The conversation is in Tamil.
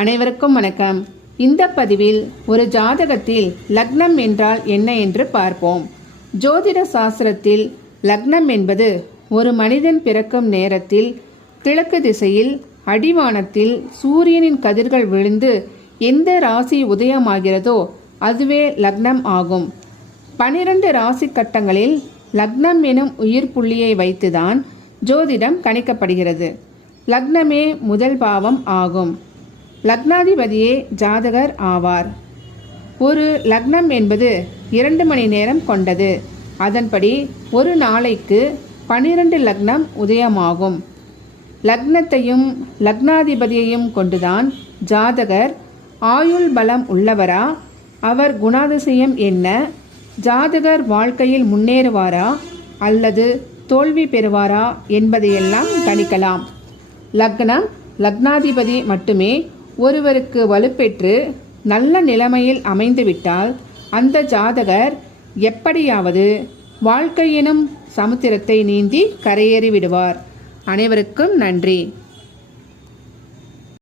அனைவருக்கும் வணக்கம். இந்த பதிவில் ஒரு ஜாதகத்தில் லக்னம் என்றால் என்ன என்று பார்ப்போம். ஜோதிட சாஸ்திரத்தில் லக்னம் என்பது ஒரு மனிதன் பிறக்கும் நேரத்தில் கிழக்கு திசையில் அடிவானத்தில் சூரியனின் கதிர்கள் விழுந்து எந்த ராசி உதயமாகிறதோ அதுவே லக்னம் ஆகும். 12 ராசி கட்டங்களில் லக்னம் எனும் உயிர் புள்ளியை வைத்துதான் ஜோதிடம் கணிக்கப்படுகிறது. லக்னமே முதல் பாவம் ஆகும். லக்னாதிபதியே ஜாதகர் ஆவார். ஒரு லக்னம் என்பது 2 மணி நேரம் கொண்டது. அதன்படி ஒரு நாளைக்கு 12 லக்னம் உதயமாகும். லக்னத்தையும் லக்னாதிபதியையும் கொண்டுதான் ஜாதகர் ஆயுள் பலம் உள்ளவரா, அவர் குணாதிசயம் என்ன, ஜாதகர் வாழ்க்கையில் முன்னேறுவாரா அல்லது தோல்வி பெறுவாரா என்பதையெல்லாம் கணிக்கலாம். லக்னம் லக்னாதிபதி மட்டுமே ஒருவருக்கு வலுப்பெற்று நல்ல நிலைமையில் அமைந்துவிட்டால் அந்த ஜாதகர் எப்படியாவது வாழ்க்கையினும் சமுத்திரத்தை நீந்தி கரையேறி விடுவார். அனைவருக்கும் நன்றி.